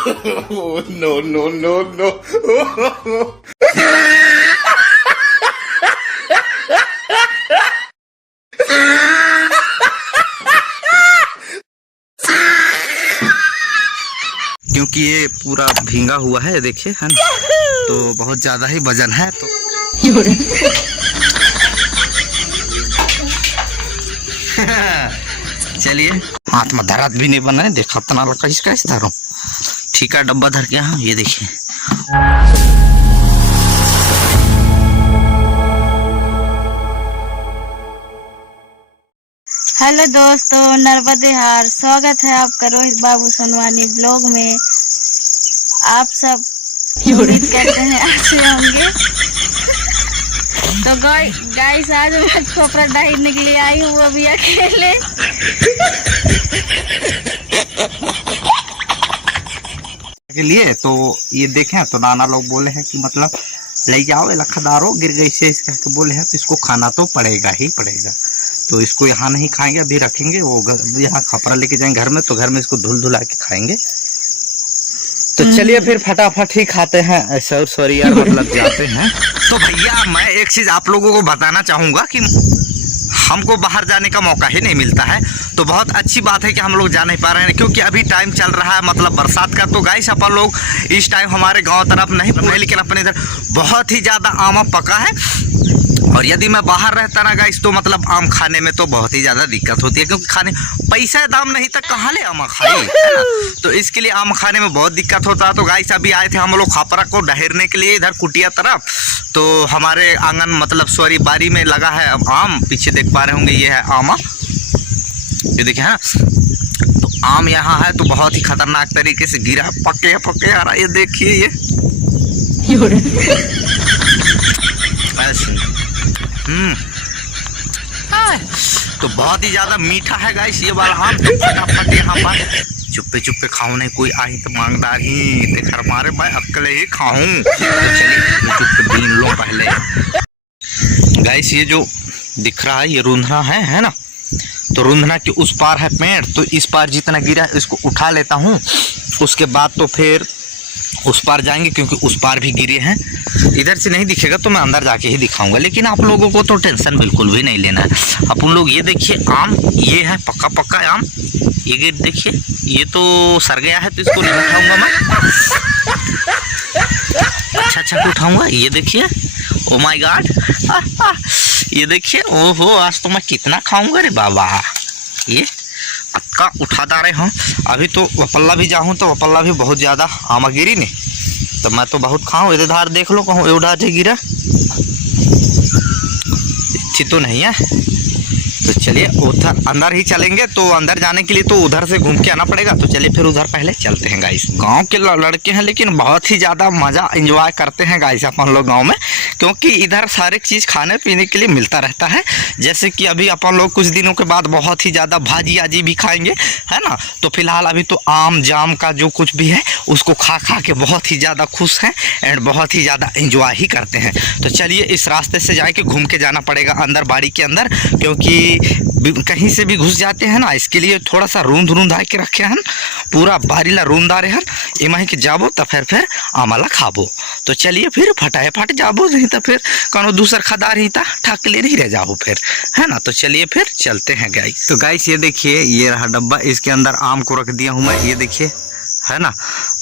No, no, no, no. क्योंकि ये पूरा भींगा हुआ है, देखिए है ना, तो बहुत ज्यादा ही वजन है। तो चलिए, हाथ में दर्द भी नहीं बना है, देखा तना लगा इसका इस धरो। ठीक है, डब्बा धर के यहाँ, ये देखिए। हेलो दोस्तों, नर्मदे हार, स्वागत है आपका रोहित बाबू सोनवानी ब्लॉग में। आप सब उम्मीद करते हैं अच्छे होंगे। तो गाइस, आज मैं खोपरा ढाई के लिए आई हूँ, वो भी अकेले। के लिए तो ये देखें, तो नाना लोग बोले हैं कि मतलब ले जाओ, लखदारो गिर गई से इसका बोले हैं, तो इसको खाना तो पड़ेगा ही पड़ेगा। तो इसको यहाँ नहीं खाएंगे, अभी रखेंगे, वो यहाँ खपरा लेके जाएंगे घर में, तो घर में इसको धुल धुला के खाएंगे। तो चलिए फिर फटाफट ही खाते हैं। सॉरी यार, मतलब जाते हैं। तो भैया, मैं एक चीज आप लोगों को बताना चाहूंगा कि हमको बाहर जाने का मौका ही नहीं मिलता है। तो बहुत अच्छी बात है कि हम लोग जा नहीं पा रहे हैं, क्योंकि अभी टाइम चल रहा है मतलब बरसात का। तो गाइस, अपन लोग इस टाइम हमारे गांव तरफ नहीं, लेकिन अपने इधर बहुत ही ज़्यादा आम पका है। और यदि मैं बाहर रहता ना गाइस, तो मतलब आम खाने में तो बहुत ही ज़्यादा दिक्कत होती है, क्योंकि खाने पैसा दाम नहीं तक कहाँ ले आम खाए, है ना। तो इसके लिए आम खाने में बहुत दिक्कत होता है। तो गाइस, अभी आए थे हम लोग खपरा को डहेरने के लिए इधर कुटिया तरफ। तो हमारे आंगन मतलब सॉरी बारी में लगा है आम, पीछे देख पा रहे होंगे, ये है आम, ये देखिए है। तो आम यहाँ है, तो बहुत ही खतरनाक तरीके से गिरा, पके पके आ रहा है, ये देखिए ये ऐसे। तो बहुत ही ज्यादा मीठा है गाइस ये वाला आम। तो फटाफट यहाँ पर चुप्पे चुप्पे खाऊं, नहीं कोई आई तो मांगदार ही देख मारे, मैं अकेले ही खाऊं। तो चलिए चुप्पे बीन लो पहले। गाइस, ये जो दिख रहा है ये रूंधना है ना। तो रूंधना के उस पार है पेड़, तो इस पार जितना गिरा है इसको उठा लेता हूँ। उसके बाद तो फिर उस पार जाएंगे, क्योंकि उस पार भी गिरे हैं। इधर से नहीं दिखेगा तो मैं अंदर जाके ही दिखाऊंगा, लेकिन आप लोगों को तो टेंशन बिल्कुल भी नहीं लेना है। अपन लोग ये देखिए आम, ये है पक्का पक्का आम, ये गेट देखिए, ये तो सर गया है, तो इसको नहीं उठाऊंगा मैं। अच्छा उठाऊंगा, ये देखिए, ओ माय गॉड, ये देखिए, ओहो, आज तो मैं कितना खाऊंगा रे बाबा। ये पक्का उठा रहे हम। अभी तो वपल्ला भी जाऊँ तो वपल्ला भी बहुत ज़्यादा आमा गिरी ने, तो मैं तो बहुत खाऊँ। इधर धार देख लो, कहूँ एवढा गिरा, अच्छी तो नहीं है। तो चलिए उधर अंदर ही चलेंगे। तो अंदर जाने के लिए तो उधर से घूम के आना पड़ेगा। तो चलिए फिर उधर पहले चलते हैं गाइस। गांव के लड़के हैं, लेकिन बहुत ही ज़्यादा मज़ा एंजॉय करते हैं गाइस अपन लोग गांव में, क्योंकि इधर सारे चीज़ खाने पीने के लिए मिलता रहता है। जैसे कि अभी अपन लोग कुछ दिनों के बाद बहुत ही ज़्यादा भाजी आजी भी खाएंगे, है ना। तो फिलहाल अभी तो आम जाम का जो कुछ भी है उसको खा के बहुत ही ज़्यादा खुश हैं एंड बहुत ही ज़्यादा एंजॉय ही करते हैं। तो चलिए इस रास्ते से जाके घूम के जाना पड़ेगा अंदर बाड़ी के अंदर, क्योंकि कहीं से भी घुस जाते हैं ना, इसके लिए थोड़ा सा रूंध के रखे हैं, पूरा बारीला रूंदारे हैं। इमाही के जाबो तो फिर आमला खाबो। तो चलिए फिर फटाफट जाबो, नहीं तो फिर कौनो दूसर खदार ही था ठक ले नहीं रह जाओ फिर, है ना। तो चलिए फिर चलते हैं गाइस। तो गाइस ये देखिए, ये रहा डब्बा, इसके अंदर आम को रख दिया हूँ मैं, ये देखिए, है ना।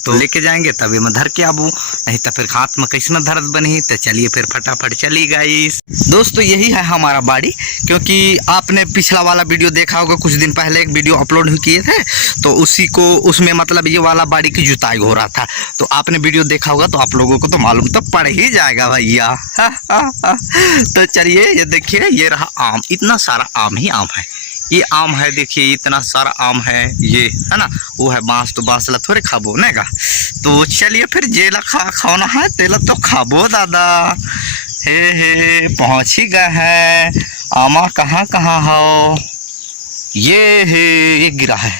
तो लेके जाएंगे तभी मैं धर के आबू, नहीं तो फिर हाथ में कैसे न दर्द बनी। तो चलिए फिर फटाफट चली गाइस। दोस्तों यही है हमारा बाड़ी, क्योंकि आपने पिछला वाला वीडियो देखा होगा, कुछ दिन पहले एक वीडियो अपलोड किए थे, तो उसी को उसमें मतलब ये वाला बाड़ी की जुताई हो रहा था। तो आपने वीडियो देखा होगा तो आप लोगों को तो मालूम तो पड़ ही जाएगा भैया। तो चलिए ये देखिए, ये रहा आम, इतना सारा आम ही आम है। ये आम है, देखिए इतना सारा आम है, ये है ना। वो है बांस, तो बांस ला थोड़े खाबो नहीं का। तो चलिए फिर जेला खाना है तेला तो खाबो दादा। हे पहुँच ही गए हैं। आमा कहाँ हो? ये है, ये गिरा है,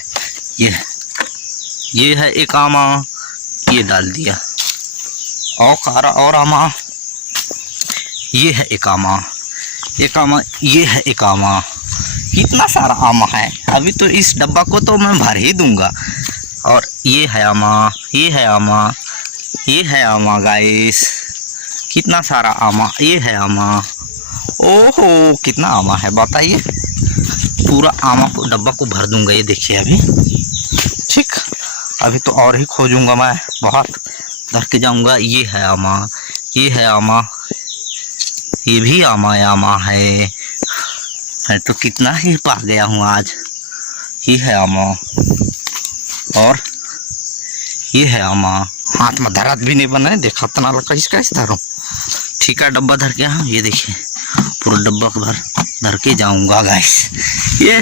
ये है एक आमा, ये डाल दिया। और कारा और आमा, ये है एक आमा, ये है एक आमा। कितना सारा आम है। अभी तो इस डब्बा को तो मैं भर ही दूंगा। और ये है आमा, ये है आमा, ये है आमा गाइस, कितना सारा आमा, ये है आमा। ओहो कितना आमा है बताइए, पूरा आमा को डब्बा को भर दूंगा। ये देखिए अभी ठीक, अभी तो और ही खोजूंगा मैं, बहुत धर के जाऊंगा। ये है आमा, ये है आमा, ये भी आमा है। मैं तो कितना ही पा गया हूँ आज। ये है आमा और ये है आमा। हाथ में दर्द भी नहीं बना है, देखा तना लगा इसका इस धरो। ठीक है डब्बा धर के, हाँ ये देखिए पूरा डब्बा को धर के जाऊंगा गाइस। ये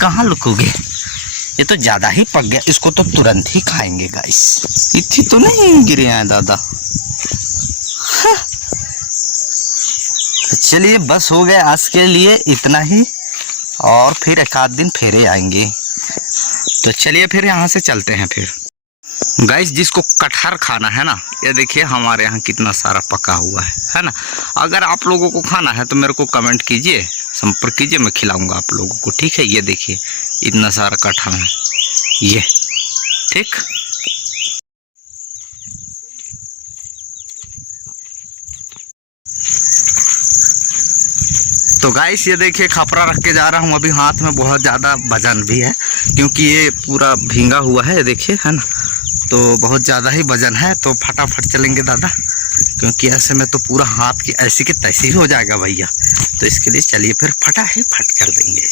कहाँ लुकोगे, ये तो ज़्यादा ही पक गया, इसको तो तुरंत ही खाएंगे गाइस। इतनी तो नहीं गिरे हैं दादा। चलिए बस हो गया आज के लिए इतना ही, और फिर एक आध दिन फेरे आएंगे। तो चलिए फिर यहाँ से चलते हैं फिर गाइस। जिसको कटहर खाना है ना, ये देखिए हमारे यहाँ कितना सारा पका हुआ है ना। अगर आप लोगों को खाना है तो मेरे को कमेंट कीजिए, संपर्क कीजिए, मैं खिलाऊंगा आप लोगों को, ठीक है। ये देखिए इतना सारा कटहल है ये, ठीक। तो गाइस ये देखिए खपरा रख के जा रहा हूँ अभी, हाथ में बहुत ज़्यादा वजन भी है क्योंकि ये पूरा भींगा हुआ है, देखिए है ना, तो बहुत ज़्यादा ही वजन है। तो फटाफट चलेंगे दादा, क्योंकि ऐसे में तो पूरा हाथ की ऐसी की तैसी हो जाएगा भैया। तो इसके लिए चलिए फिर फट कर देंगे।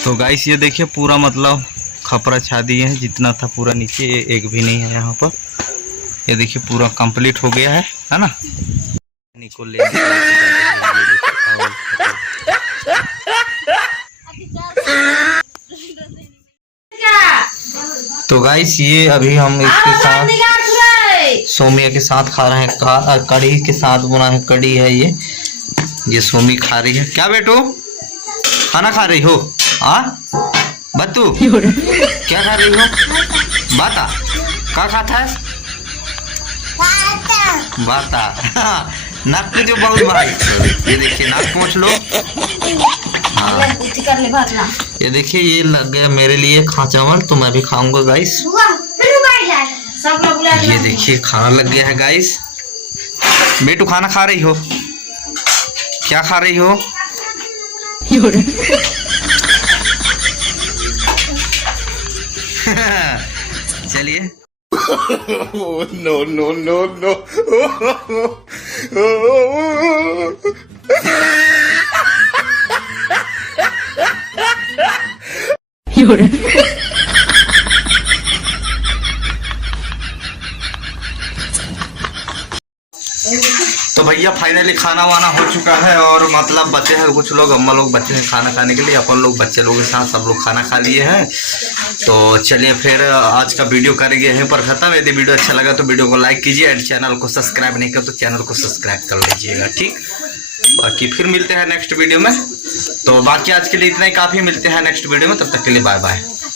तो गाइस ये देखिए पूरा मतलब खपरा छा दिए हैं, जितना था पूरा नीचे, एक भी नहीं है यहाँ पर। ये देखिए पूरा कंप्लीट हो गया है ना। को ले तो गाइस ये अभी हम इसके साथ सोमिया के साथ खा रहे हैं, कढ़ी के साथ बना है कढ़ी है ये सोमी खा रही है। क्या बेटू खाना खा रही हो? बत्तू क्या खा रही हो? बाता क्या खाता है? बाता नाक पे जो बहुत भाई, ये देखिए नाक पोंछ लो। हाँ ये देखिए ये लग गया मेरे लिए खाचावल, तो मैं भी खाऊंगा गाइस। ये देखिए खाना लग गया है गाइस। बेटू खाना खा रही हो? क्या खा रही हो? चलिए। No no no no. तो भैया फाइनली खाना वाना हो चुका है, और मतलब बच्चे हैं कुछ लोग, अम्मा लोग बच्चे हैं खाना खाने के लिए, अपन लोग बच्चे लोगों के साथ सब लोग खाना खा लिए हैं। तो चलिए फिर आज का वीडियो करेंगे यहीं पर खत्म। यदि वीडियो अच्छा लगा तो वीडियो को लाइक कीजिए, एंड चैनल को सब्सक्राइब नहीं कर तो चैनल को सब्सक्राइब कर लीजिएगा, ठीक। बाकी फिर मिलते हैं नेक्स्ट वीडियो में। तो बाकी आज के लिए इतना ही काफ़ी, मिलते हैं नेक्स्ट वीडियो में, तब तक के लिए बाय बाय।